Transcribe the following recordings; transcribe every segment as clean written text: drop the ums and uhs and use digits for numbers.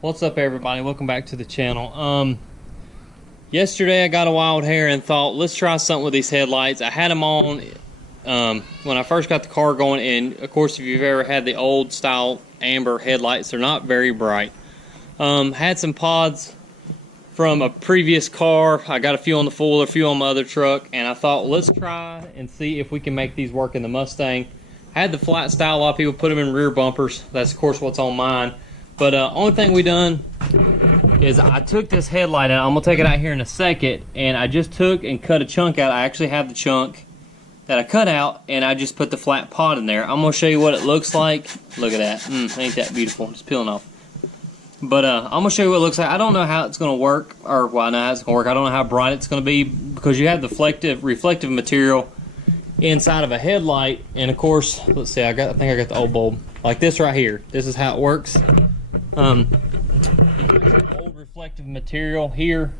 What's up, everybody? Welcome back to the channel. Yesterday I got a wild hair and thought, let's try something with these headlights. I had them on when I first got the car going, and of course if you've ever had the old style amber headlights, they're not very bright. Had some pods from a previous car. I got a few on the full, a few on my other truck, and I thought, let's try and see if we can make these work in the Mustang. I had the flat style. A lot of people put them in rear bumpers. That's of course what's on mine. But only thing we done is I took this headlight out. I'm gonna take it out here in a second, and I just took and cut a chunk out. I actually have the chunk that I cut out, and I just put the flat pod in there. I'm gonna show you what it looks like. Look at that. Ain't that beautiful? It's peeling off. But I'm gonna show you what it looks like. I don't know how it's gonna work, or well, I know how it's gonna work. I don't know how bright it's gonna be because you have the reflective material inside of a headlight, and of course, let's see. I think I got the old bulb like this right here. This is how it works. Old reflective material here,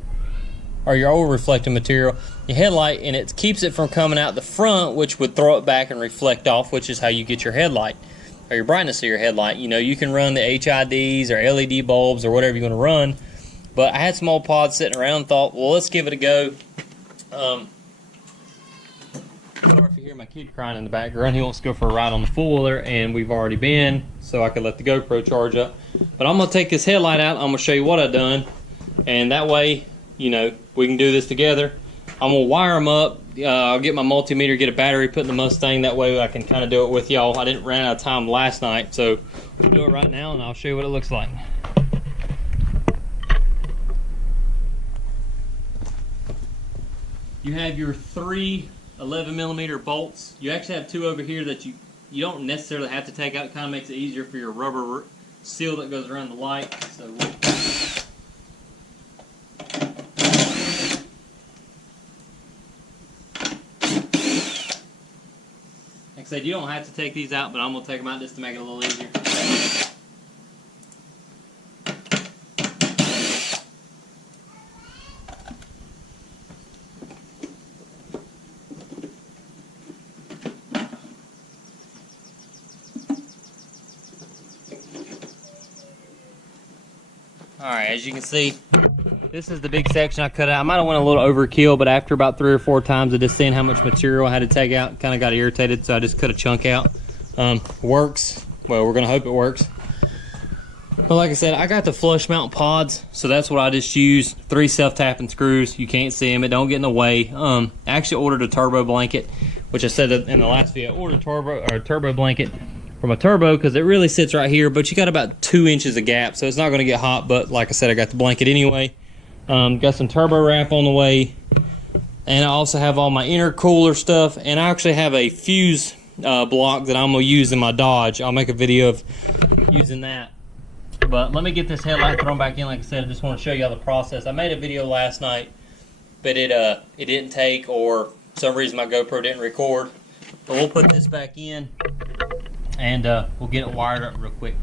or your old reflective material, your headlight, and it keeps it from coming out the front, which would throw it back and reflect off, which is how you get your headlight, or your brightness of your headlight. You know, you can run the HIDs or LED bulbs or whatever you're going to run, but I had some old pods sitting around and thought, well, let's give it a go. Sorry if you hear my kid crying in the background. He wants to go for a ride on the four-wheeler, and we've already been, so I could let the GoPro charge up. But I'm going to take this headlight out. I'm going to show you what I've done, and that way, you know, we can do this together. I'm going to wire them up. I'll get my multimeter, get a battery, put in the Mustang. That way I can kind of do it with y'all. I didn't run out of time last night, so we'll do it right now, and I'll show you what it looks like. You have your three 11mm bolts. You actually have two over here that you don't necessarily have to take out. It kind of makes it easier for your rubber seal that goes around the light. So like I said, you don't have to take these out, but I'm going to take them out just to make it a little easier. Alright, as you can see, this is the big section I cut out. I might have went a little overkill, but after about 3 or 4 times of just seeing how much material I had to take out, kind of got irritated, so I just cut a chunk out. Works. Well, we're going to hope it works. But like I said, I got the flush mount pods, so that's what I just used. 3 self-tapping screws. You can't see them. It don't get in the way. I actually ordered a turbo blanket, which I said in the last video. I ordered a turbo blanket from a turbo because it really sits right here, but you got about 2 inches of gap, so it's not going to get hot. But like I said, I got the blanket anyway. Got some turbo wrap on the way, and I also have all my intercooler stuff, and I actually have a fuse block that I'm going to use in my Dodge. I'll make a video of using that. But let me get this headlight thrown back in. Like I said, I just want to show you all the process. I made a video last night, but it didn't take, or for some reason my GoPro didn't record. But we'll put this back in, and we'll get it wired up real quick.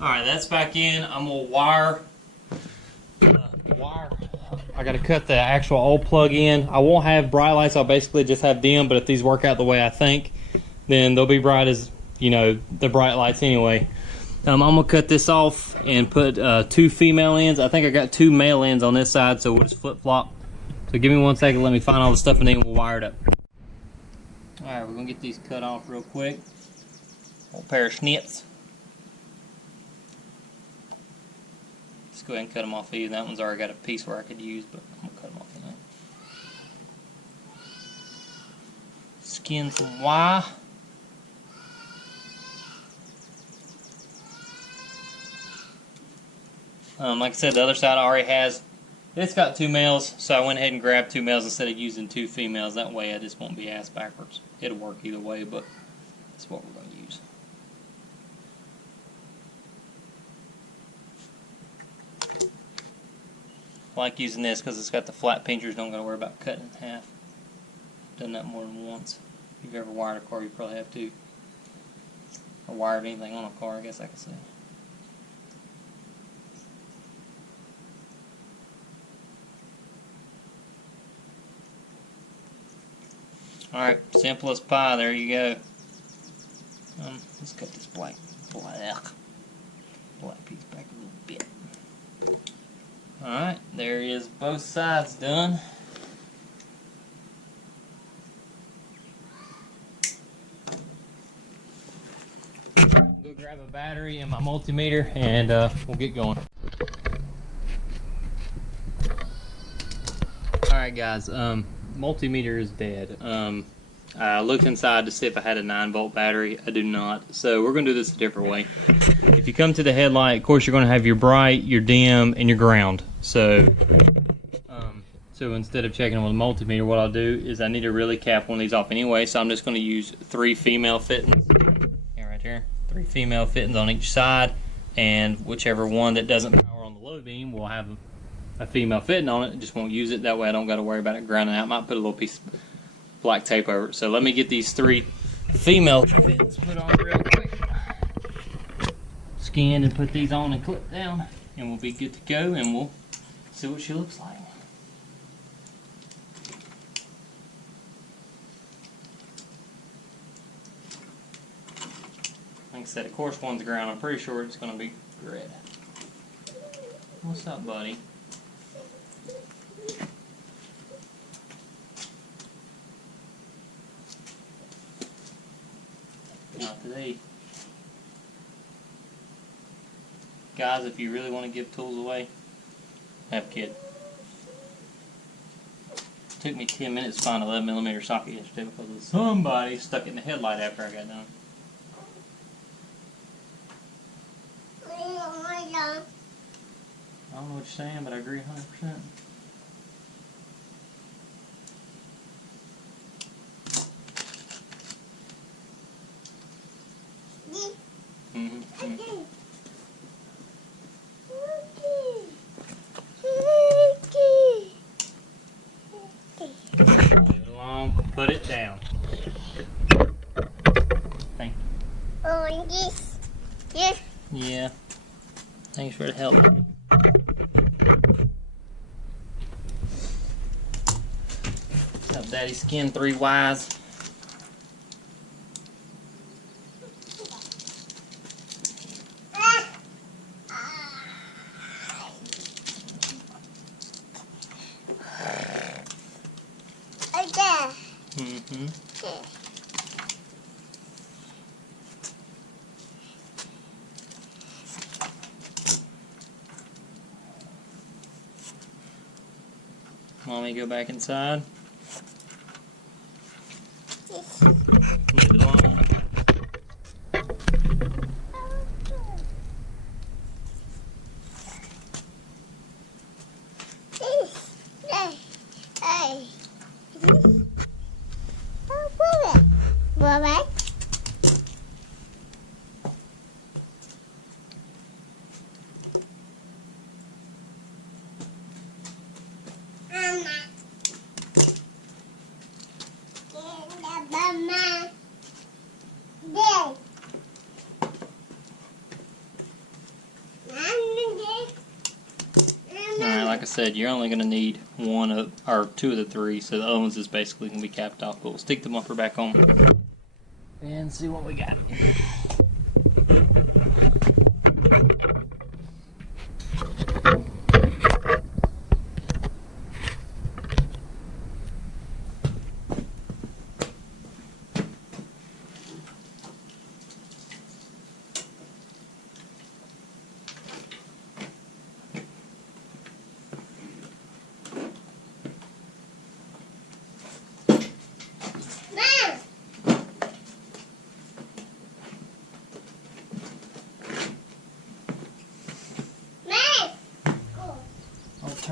Alright, that's back in. I'm going to wire. I got to cut the actual old plug in. I won't have bright lights. I'll basically just have dim, but if these work out the way I think, then they'll be bright as, you know, the bright lights anyway. I'm going to cut this off and put 2 female ends. I think I got 2 male ends on this side, so we'll just flip-flop. So give me 1 second, let me find all the stuff, and then we'll wire it up. Alright, we're going to get these cut off real quick. Old pair of snips. Let's go ahead and cut them off even. That one's already got a piece where I could use, but I'm going to cut them off anyway. Skin some Y. Like I said, the other side already has, it's got 2 males, so I went ahead and grabbed 2 males instead of using 2 females. That way I just won't be ass backwards. It'll work either way, but that's what we're going to use. I like using this because it's got the flat pinchers, don't got to worry about cutting in half. I've done that more than once. If you've ever wired a car, you probably have too. Or wired anything on a car, I guess I could say. Alright, simple as pie, there you go. Let's cut this black piece back a little bit. Alright, there is both sides done. Go grab a battery and my multimeter and we'll get going. Alright guys, multimeter is dead. I looked inside to see if I had a 9-volt battery. I do not. So we're going to do this a different way. If you come to the headlight, of course you're going to have your bright, your dim, and your ground. So instead of checking with a multimeter, what I'll do is I need to really cap one of these off anyway. So I'm just going to use 3 female fittings. Yeah, right here. 3 female fittings on each side, and whichever one that doesn't power on the low beam will have a female fitting on it. I just won't use it. That way I don't got to worry about it grounding out. I might put a little piece of black tape over it. So let me get these 3 female fittings put on real quick. Scan and put these on and clip down, and we'll be good to go, and we'll see what she looks like. Like I said, of course one's ground. I'm pretty sure it's going to be red. What's up, buddy? Not today. Guys, if you really want to give tools away, have a kid. It took me 10 minutes to find an 11mm socket yesterday because somebody stuck it in the headlight after I got done. I don't know what you're saying, but I agree 100%. Leave it alone. Put it down. Thank you. Oh, yes. Yes. Yeah. Thanks for the help. Help Daddy skin 3 Ys. Mm-hmm. Mommy, go back inside. Leave it alone. Alright, like I said, you're only going to need 1 of, or 2 of the 3, so the other ones is basically going to be capped off. But we'll stick the bumper back on and see what we got.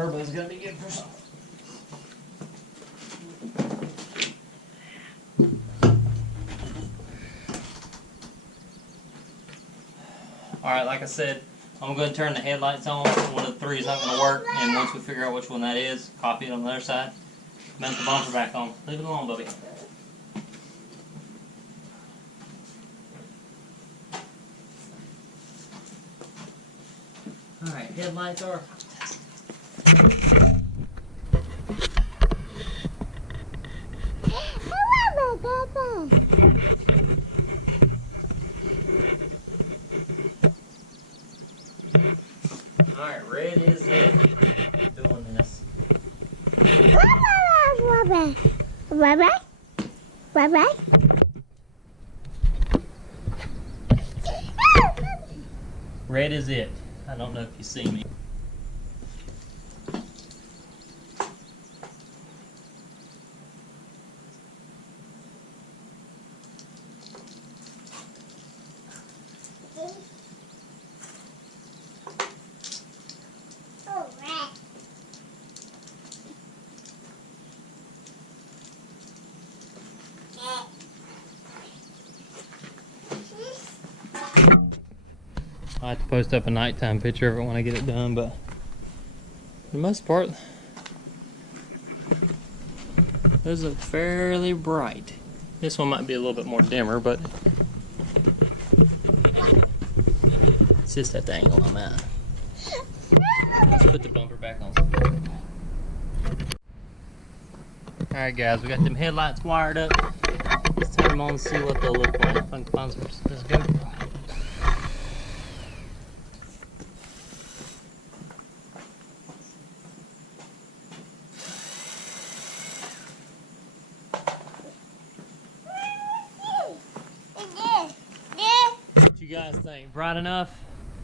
turbo's gonna be good for something. Alright, like I said, I'm going to turn the headlights on. One of the three is not going to work, and once we figure out which one that is, copy it on the other side. Mount the bumper back on. Leave it alone, Bubby. Alright, headlights are. Alright, red is it. Doing this. Bye-bye. Red is it. I don't know if you see me. I have to post up a nighttime picture of it when I get it done, but for the most part, those look fairly bright. This one might be a little bit more dimmer, but it's just at the angle I'm at. Let's put the bumper back on. Alright guys, we got them headlights wired up. Let's turn them on and see what they'll look like. If I can find some, let's go. What you guys think? Bright enough?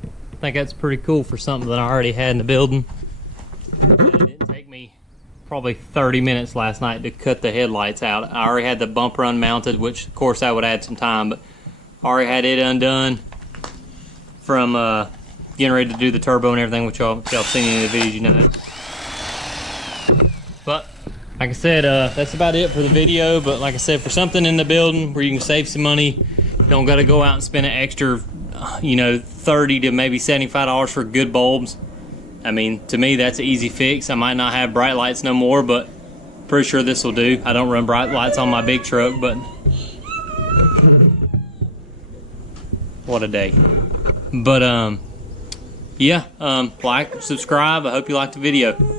I think that's pretty cool for something that I already had in the building. It didn't take me probably 30 minutes last night to cut the headlights out. I already had the bumper unmounted, which of course that would add some time, but I already had it undone from getting ready to do the turbo and everything, which y'all seen in the videos, you know. But like I said, that's about it for the video. But like I said, for something in the building where you can save some money, you don't got to go out and spend an extra, you know, $30 to maybe $75 for good bulbs. I mean, to me, that's an easy fix. I might not have bright lights no more, but pretty sure this will do. I don't run bright lights on my big truck, but what a day. But yeah, like, subscribe. I hope you liked the video.